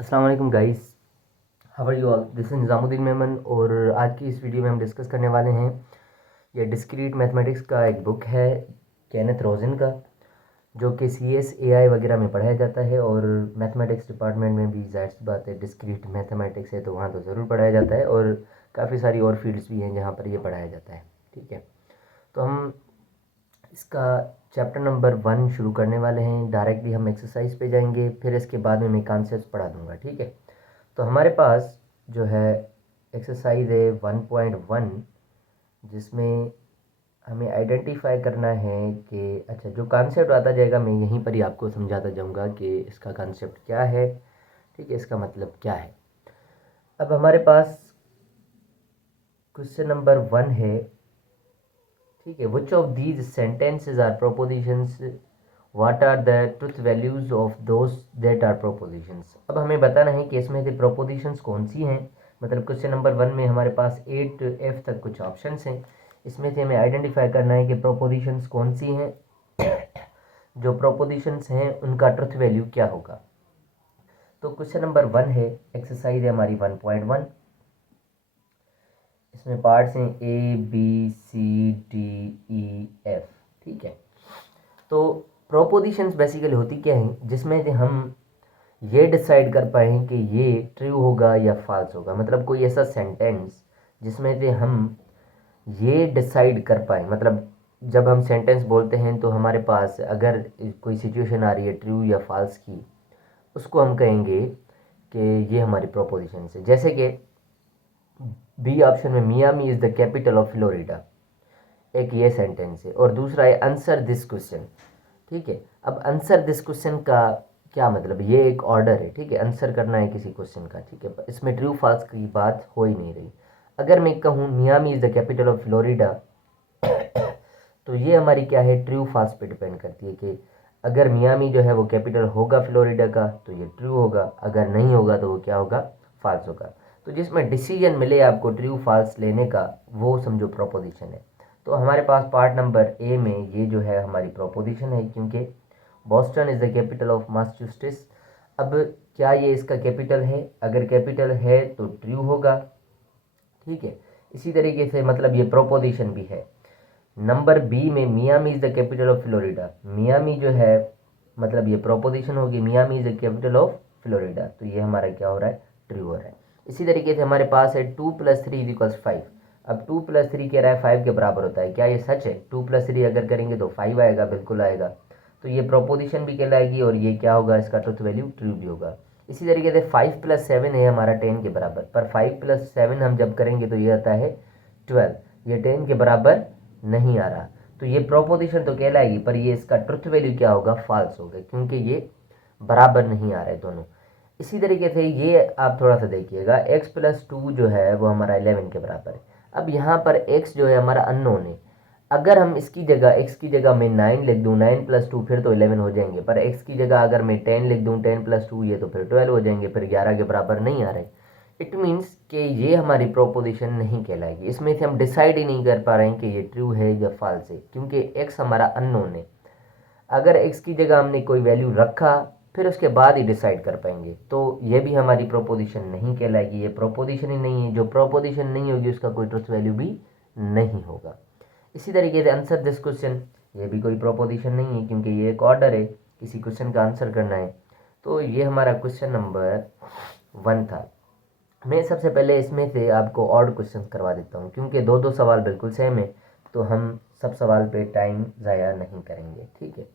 अस्सलाम वालेकुम guys, how are you all. This is Nizamuddin Memon और आज की इस वीडियो में हम डिस्कस करने वाले हैं ये डिस्क्रीट मैथमेटिक्स का एक बुक है केनेथ रोजन का, जो कि CS AI वगैरह में पढ़ाया जाता है और मैथमेटिक्स डिपार्टमेंट में भी जाहिर सी बात है डिस्क्रीट मैथमेटिक्स है तो वहाँ तो ज़रूर पढ़ाया जाता है और काफ़ी सारी और फील्ड्स भी हैं जहाँ पर ये पढ़ाया जाता है। ठीक है, तो हम इसका चैप्टर नंबर 1 शुरू करने वाले हैं। डायरेक्टली हम एक्सरसाइज पे जाएंगे, फिर इसके बाद में मैं कॉन्सेप्ट पढ़ा दूँगा। ठीक है, तो हमारे पास जो है एक्सरसाइज है 1.1, जिसमें हमें आइडेंटिफाई करना है कि अच्छा जो कॉन्सेप्ट आता जाएगा मैं यहीं पर ही आपको समझाता जाऊंगा कि इसका कॉन्सेप्ट क्या है। ठीक है, इसका मतलब क्या है। अब हमारे पास क्वेश्चन नंबर 1 है। ठीक है, which of these sentences are propositions, what are the truth values of those that are propositions. अब हमें बताना है कि इसमें से प्रोपोजिशंस कौन सी हैं। मतलब क्वेश्चन नंबर 1 में हमारे पास A to F तक कुछ ऑप्शंस हैं, इसमें से हमें आइडेंटिफाई करना है कि प्रोपोजिशंस कौन सी हैं। जो प्रोपोजिशंस हैं उनका ट्रुथ वैल्यू क्या होगा। तो क्वेश्चन नंबर 1 है, एक्सरसाइज है हमारी 1.1। इसमें पार्ट्स हैं A B C D E F। ठीक है, तो प्रोपोजिशंस बेसिकली होती क्या हैं, जिसमें से हम ये डिसाइड कर पाएँ कि ये ट्रू होगा या फॉल्स होगा। मतलब कोई ऐसा सेंटेंस जिसमें से हम ये डिसाइड कर पाएँ। मतलब जब हम सेंटेंस बोलते हैं तो हमारे पास अगर कोई सिचुएशन आ रही है ट्रू या फॉल्स की, उसको हम कहेंगे कि ये हमारी प्रोपोजिशन है। जैसे कि बी ऑप्शन में Miami is the capital of Florida, एक ये सेंटेंस है। और दूसरा है आंसर दिस क्वेश्चन। ठीक है, अब आंसर दिस क्वेश्चन का क्या मतलब, ये एक ऑर्डर है। ठीक है, आंसर करना है किसी क्वेश्चन का। ठीक है, इसमें ट्रू फॉल्स की बात हो ही नहीं रही। अगर मैं कहूँ Miami is the capital of Florida, तो ये हमारी क्या है, ट्रू फॉल्स पे डिपेंड करती है कि अगर मियामी जो है वो कैपिटल होगा फ्लोरिडा का तो ये ट्रू होगा, अगर नहीं होगा तो वो क्या होगा, फॉल्स होगा। तो जिसमें डिसीजन मिले आपको ट्रू फॉल्स लेने का, वो समझो प्रोपोजिशन है। तो हमारे पास पार्ट नंबर ए में ये जो है हमारी प्रोपोजिशन है, क्योंकि Boston is the capital of Massachusetts. अब क्या ये इसका कैपिटल है, अगर कैपिटल है तो ट्रू होगा। ठीक है, इसी तरीके से मतलब ये प्रोपोजिशन भी है। नंबर बी में Miami is the capital of Florida, Miami जो है मतलब ये प्रोपोजिशन होगी, Miami is the capital of Florida, तो ये हमारा क्या हो रहा है, ट्रू हो रहा है। इसी तरीके से हमारे पास है 2+3=5। अब 2+3 कह रहा है 5 के बराबर होता है, क्या ये सच है। 2+3 अगर करेंगे तो 5 आएगा, बिल्कुल आएगा। तो ये प्रोपोजिशन भी कहलाएगी और ये क्या होगा, इसका ट्रुथ वैल्यू ट्रू भी होगा। इसी तरीके से 5+7 है हमारा 10 के बराबर, पर 5+7 हम जब करेंगे तो ये आता है 12, ये 10 के बराबर नहीं आ रहा। तो ये प्रोपोजिशन तो कहलाएगी, पर ये इसका ट्रुथ वैल्यू क्या होगा, फॉल्स होगा, क्योंकि ये बराबर नहीं आ रहे दोनों। इसी तरीके से ये आप थोड़ा सा देखिएगा, x+2 जो है वो हमारा 11 के बराबर है। अब यहाँ पर x जो है हमारा अननोन है। अगर हम इसकी जगह x की जगह मैं 9 लिख दूँ, 9+2 फिर तो 11 हो जाएंगे, पर x की जगह अगर मैं 10 लिख दूँ, 10+2 ये तो फिर 12 हो जाएंगे, फिर 11 के बराबर नहीं आ रहे। इट मीन्स कि ये हमारी प्रोपोजिशन नहीं कहलाएगी। इसमें से हम डिसाइड ही नहीं कर पा रहे हैं कि ये ट्रू है या फॉल्स है, क्योंकि x हमारा अननोन है। अगर x की जगह हमने कोई वैल्यू रखा फिर उसके बाद ही डिसाइड कर पाएंगे, तो ये भी हमारी प्रोपोजिशन नहीं कहलाएगी। ये प्रोपोजिशन ही नहीं है, जो प्रोपोजिशन नहीं होगी उसका कोई ट्रुथ वैल्यू भी नहीं होगा। इसी तरीके से आंसर दिस क्वेश्चन, ये भी कोई प्रोपोजिशन नहीं है, क्योंकि ये एक ऑर्डर है, किसी क्वेश्चन का आंसर करना है। तो ये हमारा क्वेश्चन नंबर 1 था। मैं सबसे पहले इसमें से आपको ऑड क्वेश्चन करवा देता हूँ, क्योंकि दो दो सवाल बिल्कुल सेम है, तो हम सब सवाल पे टाइम ज़ाया नहीं करेंगे। ठीक है,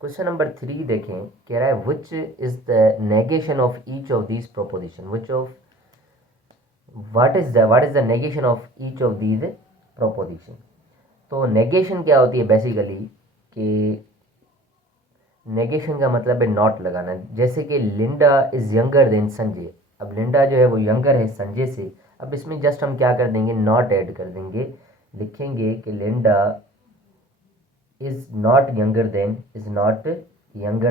क्वेश्चन नंबर 3 देखें, कह रहा है which is the negation of each of these proposition, which of what is the negation of each of these proposition. तो नेगेशन क्या होती है बेसिकली, कि नेगेशन का मतलब है नॉट लगाना। जैसे कि Linda is younger than Sanjay, अब लिंडा जो है वो यंगर है संजय से। अब इसमें जस्ट हम क्या कर देंगे, नॉट ऐड कर देंगे, लिखेंगे कि Linda is not younger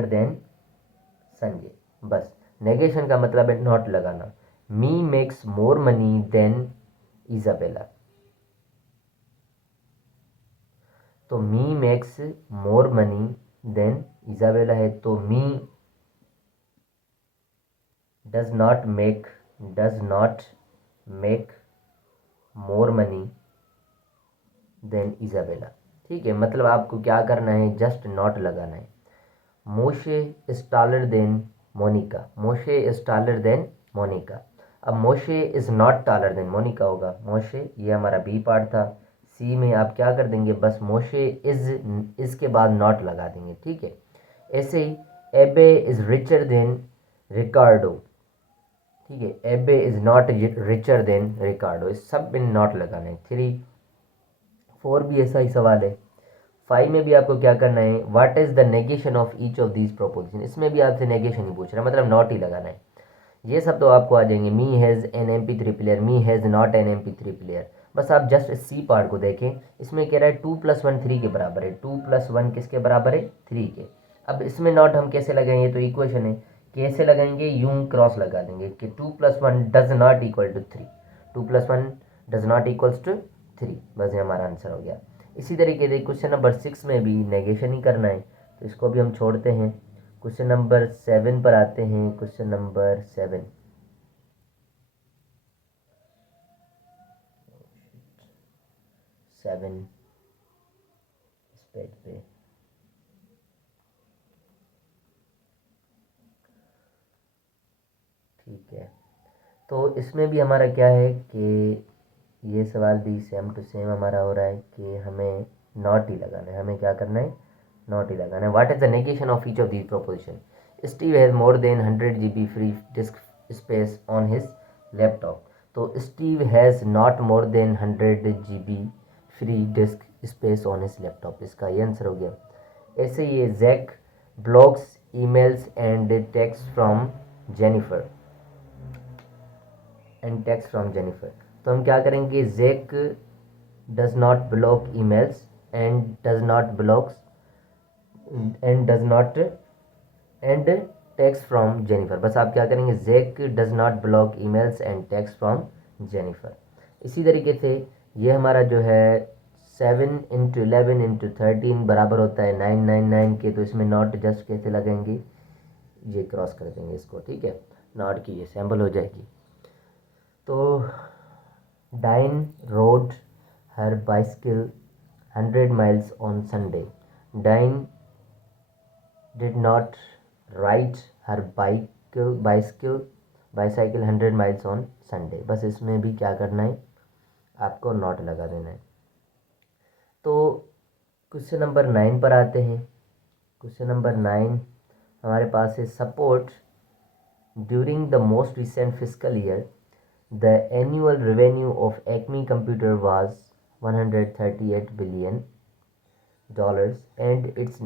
than Sanjay. बस, नेगेशन का मतलब है नॉट लगाना। Mei makes more money than Isabella, तो Mei makes more money than Isabella है, तो Mei does not make more money than Isabella. ठीक है, मतलब आपको क्या करना है, जस्ट नॉट लगाना है। Moshe is taller than Monica, Moshe is taller than Monica. अब Moshe is not taller than Monica होगा, मोशे ये हमारा बी पार्ट था। सी में आप क्या कर देंगे, बस मोशे इज के बाद नॉट लगा देंगे। ठीक है, ऐसे ही एबे इज रिचर देन रिकार्डो। ठीक है, एबे इज नॉट रिचर देन रिकार्डो, इस सब में नॉट लगाना है। 3 4 भी ऐसा ही सवाल है। 5 में भी आपको क्या करना है, what is the negation of each of these proposition, इसमें भी आपसे नेगेशन ही पूछ रहा है, मतलब नॉट ही लगाना है। ये सब तो आपको आ जाएंगे। Me has an MP3 player, me has not an MP3 player. बस आप जस्ट सी पार्ट को देखें, इसमें कह रहा है 2 + 1 3 के बराबर है, 2 + 1 किसके बराबर है, 3 के। अब इसमें नॉट हम कैसे लगाएंगे, तो इक्वेशन है, कैसे लगाएंगे, यूं क्रॉस लगा देंगे कि 2 + 1 does not equal to 3, 2 + 1 does not equals to 3। बस ये हमारा आंसर हो गया। इसी तरीके से क्वेश्चन नंबर 6 में भी नेगेशन ही करना है, तो इसको भी हम छोड़ते हैं। क्वेश्चन नंबर 7 पर आते हैं। क्वेश्चन नंबर 7 इस पेज पे ठीक है, तो इसमें भी हमारा क्या है कि ये सवाल भी सेम टू सेम हमारा हो रहा है कि हमें नॉट ही लगाना है। हमें क्या करना है, नॉट ही लगाना है। What is the negation of each of these proposition. Steve has more than 100 GB free disk space on his laptop. तो Steve has not more than 100 GB free disk space on his laptop, इसका ये answer हो गया। ऐसे ये Jack blocks emails and text from Jennifer तो हम क्या करेंगे, Jack does not block emails and does not blocks and does not and text from Jennifer. बस आप क्या करेंगे, Jack does not block emails and text from Jennifer. इसी तरीके से ये हमारा जो है 7 × 11 × 13 बराबर होता है 999 के, तो इसमें नॉट जस्ट कैसे लगाएंगे, ये क्रॉस कर देंगे इसको। ठीक है, नॉट की ये सैम्पल हो जाएगी। तो Diane rode her bicycle 100 miles on Sunday. Diane did not ride her bicycle 100 miles on Sunday। बस इसमें भी क्या करना है, आपको नॉट लगा देना है। तो क्वेश्चन नंबर 9 पर आते हैं। क्वेश्चन नंबर 9 हमारे पास है, support during the most recent physical year the annual revenue of acme computer was $138 billion and its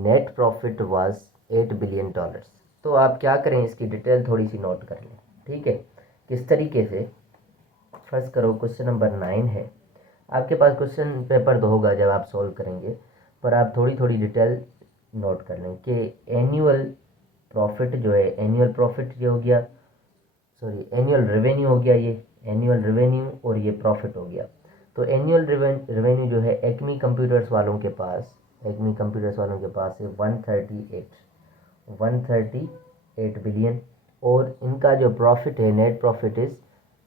net profit was $8 billion। तो आप क्या करें, इसकी डिटेल थोड़ी सी नोट कर लें। ठीक है, किस तरीके से, फर्स्ट करो क्वेश्चन नंबर 9 है आपके पास। क्वेश्चन पेपर तो होगा जब आप सॉल्व करेंगे, पर आप थोड़ी थोड़ी डिटेल नोट कर लें कि एनुअल प्रॉफिट जो है, एनुअल प्रॉफिट ये हो गया, सॉरी एनुअल रेवेन्यू हो गया, ये एनुअल रेवेन्यू और ये प्रॉफिट हो गया। तो एनुअल रेवेन्यू जो है एक्मी कंप्यूटर्स वालों के पास, एक्मी कंप्यूटर्स वालों के पास है 138 बिलियन, और इनका जो प्रॉफिट है, नेट प्रॉफिट इज़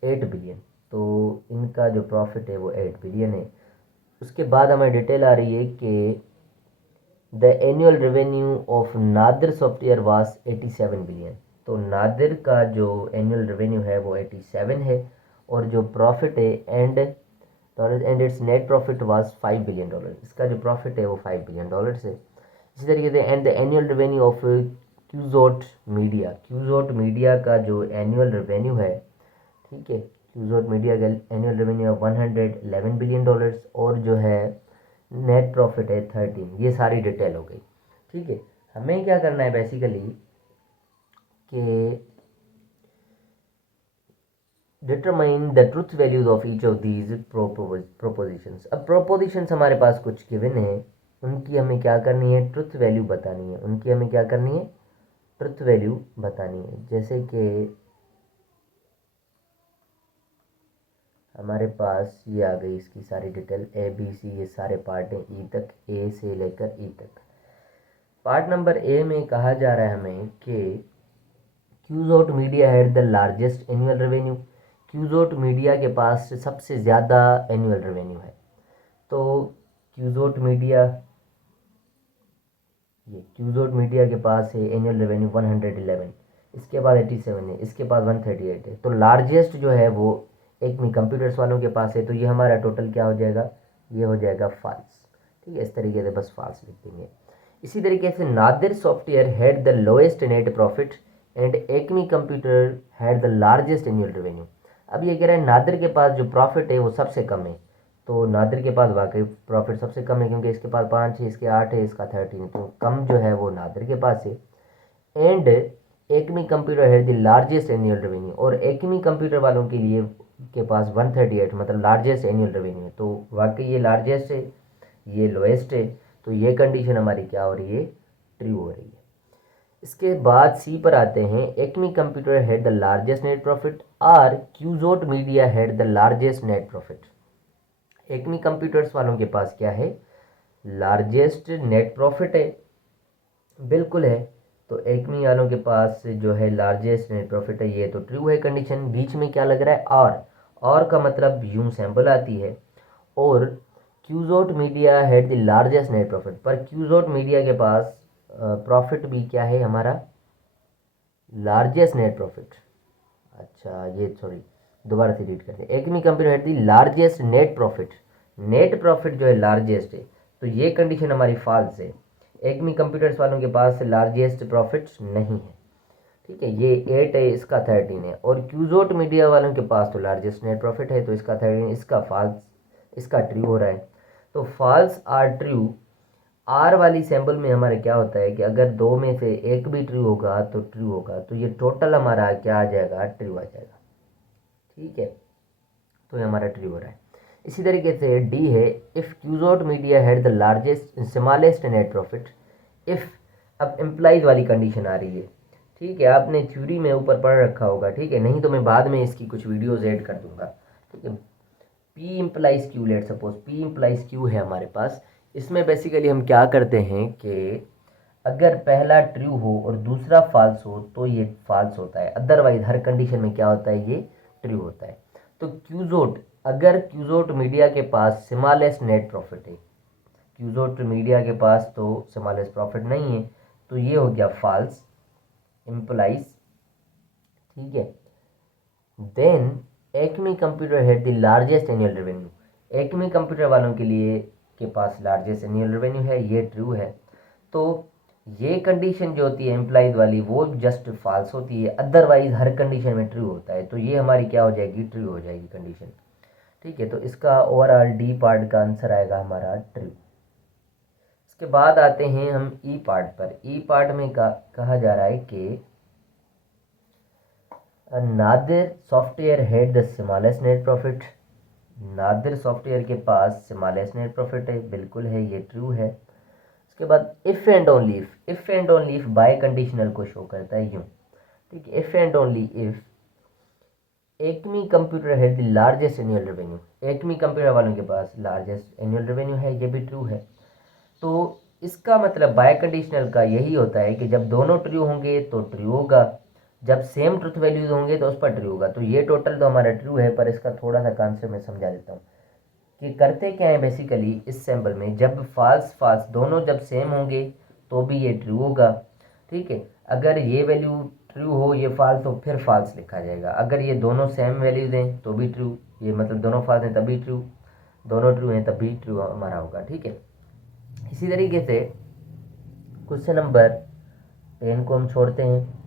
8 बिलियन। तो इनका जो प्रॉफिट है वो 8 बिलियन है। उसके बाद हमें डिटेल आ रही है कि the annual revenue of Nadir software was 87 billion. तो नादिर का जो एनुअल रेवेन्यू है वो 87 है, और जो प्रॉफिट है and it's net profit was $5 billion. इसका जो प्रॉफिट है वो $5 बिलियन है। इसी तरीके से and the annual revenue of Quixote Media का जो एनुअल रेवेन्यू है, ठीक है, क्यूजोट मीडिया का एनुअल रेवेन्यू है $111 बिलियन, और जो है नेट प्रॉफिट है 13। ये सारी डिटेल हो गई। ठीक है, हमें क्या करना है बेसिकली कि determine the truth values of each of these propositions. अब प्रोपोजिशंस हमारे पास कुछ गिवन है, उनकी हमें क्या करनी है, ट्रुथ वैल्यू बतानी है। उनकी हमें क्या करनी है, ट्रुथ वैल्यू बतानी है। जैसे कि हमारे पास ये आ गई इसकी सारी डिटेल, ABC, ये सारे पार्ट हैं ई तक, ए से लेकर ई तक। पार्ट नंबर ए में कहा जा रहा है हमें कि Quixote Media had the largest annual revenue. Quixote Media के पास सबसे ज़्यादा एनुअल रेवेन्यू है। तो क्यूजोट मीडिया, ये क्यूजोट मीडिया के पास है एनुअल रेवेन्यू 111, इसके बाद 87 है, इसके पास 138 है। तो लार्जेस्ट जो है वो एक्मी कंप्यूटर्स वालों के पास है। तो ये हमारा टोटल क्या हो जाएगा, ये हो जाएगा फॉल्स। ठीक है, इस तरीके से बस फॉल्स लिख देंगे। इसी तरीके से Nadir software had the lowest net profit and acme computer had the largest annual revenue. अब ये कह रहा है नादिर के पास जो प्रॉफिट है वो सबसे कम है। तो नादिर के पास वाकई प्रॉफिट सबसे कम है, क्योंकि इसके पास 5 है, इसके 8 है, इसका 13 है। तो कम जो है वो नादिर के पास है। एंड एक्मी कंप्यूटर है द लार्जेस्ट एनुअल रेवेन्यू, और एक्मी कंप्यूटर वालों के लिए के पास 138 मतलब लार्जेस्ट एनुअल रेवेन्यू है। तो वाकई ये लार्जेस्ट है, ये लोएस्ट है। तो ये कंडीशन हमारी क्या हो रही है, ट्रू हो रही है। इसके बाद सी पर आते हैं। Acme computer had the largest net profit और Quixote Media had the largest net profit. Acme computers वालों के पास क्या है, लार्जेस्ट नेट प्रॉफिट है, बिल्कुल है। तो एक्मी वालों के पास जो है लार्जेस्ट नेट प्रॉफिट है, ये तो ट्रू है कंडीशन। बीच में क्या लग रहा है, और का मतलब यूं सैम्पल आती है। और Quixote Media had the largest net profit, पर क्यूजोट मीडिया के पास प्रॉफिट भी क्या है हमारा, लार्जेस्ट नेट प्रॉफिट। अच्छा ये सॉरी, दोबारा से रीड करते हैं। Acme computer had the largest net profit, net profit जो है लार्जेस्ट है। तो ये कंडीशन हमारी फॉल्स है। एक्मी कंप्यूटर्स वालों के पास लार्जेस्ट प्रॉफिट नहीं है। ठीक है, ये 8 है, इसका 13 है। और क्यूजोट मीडिया वालों के पास तो लार्जेस्ट नेट प्रॉफिट है, तो इसका 13, इसका फॉल्स, इसका ट्रू हो रहा है। तो फॉल्स आर ट्रू। आर वाली सैम्पल में हमारे क्या होता है कि अगर दो में से एक भी ट्रू होगा तो ट्रू होगा। तो ये टोटल हमारा क्या आ जाएगा, ट्रू आ जाएगा। ठीक है, तो ये हमारा ट्रू हो रहा है। इसी तरीके से डी है। If Quixote Media had the largest smallest net profit. If, अब एम्प्लाइज वाली कंडीशन आ रही है। ठीक है, आपने थ्योरी में ऊपर पढ़ रखा होगा, ठीक है, नहीं तो मैं बाद में इसकी कुछ वीडियोज ऐड कर दूंगा। ठीक है, P implies Q, let suppose P implies Q है हमारे पास। इसमें बेसिकली हम क्या करते हैं कि अगर पहला ट्रू हो और दूसरा फॉल्स हो तो ये फॉल्स होता है, अदरवाइज हर कंडीशन में क्या होता है, ये ट्रू होता है। तो क्यूजोट, अगर क्यूजोट मीडिया के पास स्मॉलेस्ट नेट प्रॉफिट है, क्यूजोट मीडिया के पास तो स्मॉलेस्ट प्रॉफिट नहीं है, तो ये हो गया फॉल्स इम्प्लाइज। ठीक है, then Acme computer had the largest annual revenue. Acme computer वालों के लिए के पास लार्जेस्ट एनुअल रेवेन्यू है, ये ट्रू है। तो ये कंडीशन जो होती है एम्प्लॉइज वाली वो जस्ट फॉल्स होती है, अदरवाइज हर कंडीशन में ट्रू होता है। तो ये हमारी क्या हो जाएगी, ट्रू हो जाएगी कंडीशन। ठीक है, तो इसका ओवरऑल डी पार्ट का आंसर आएगा हमारा ट्रू। इसके बाद आते हैं हम ई पार्ट पर। ई पार्ट में कहा जा रहा है कि Nadir software had the smallest net profit. Nadir software के पास स्मॉलेस्ट नेट प्रॉफिट है, बिल्कुल है, ये ट्रू है। उसके बाद if and only if, if and only if biconditional को शो करता है यूँ। ठीक है, if and only if Acme computer है the largest annual revenue. Acme computer वालों के पास लार्जेस्ट एनुअल रेवेन्यू है, ये भी ट्रू है। तो इसका मतलब बाय कंडीशनल का यही होता है कि जब दोनों ट्रू होंगे तो ट्रू होगा, जब सेम ट्रुथ वैल्यूज होंगे तो उस पर ट्रू होगा। तो ये टोटल तो हमारा ट्रू है, पर इसका थोड़ा सा कॉन्सेप्ट मैं समझा देता हूँ कि करते क्या है बेसिकली इस सैम्पल में। जब फॉल्स फॉल्स दोनों जब सेम होंगे तो भी ये ट्रू होगा। ठीक है, अगर ये वैल्यू ट्रू हो, ये फॉल्स हो, फिर फॉल्स लिखा जाएगा। अगर ये दोनों सेम वैल्यूज हैं तो भी ट्रू, ये मतलब दोनों फॉल्स हैं तभी ट्रू, दोनों ट्रू हैं तभी ट्रू हमारा होगा। ठीक है, इसी तरीके से क्वेश्चन नंबर 10 को हम छोड़ते हैं।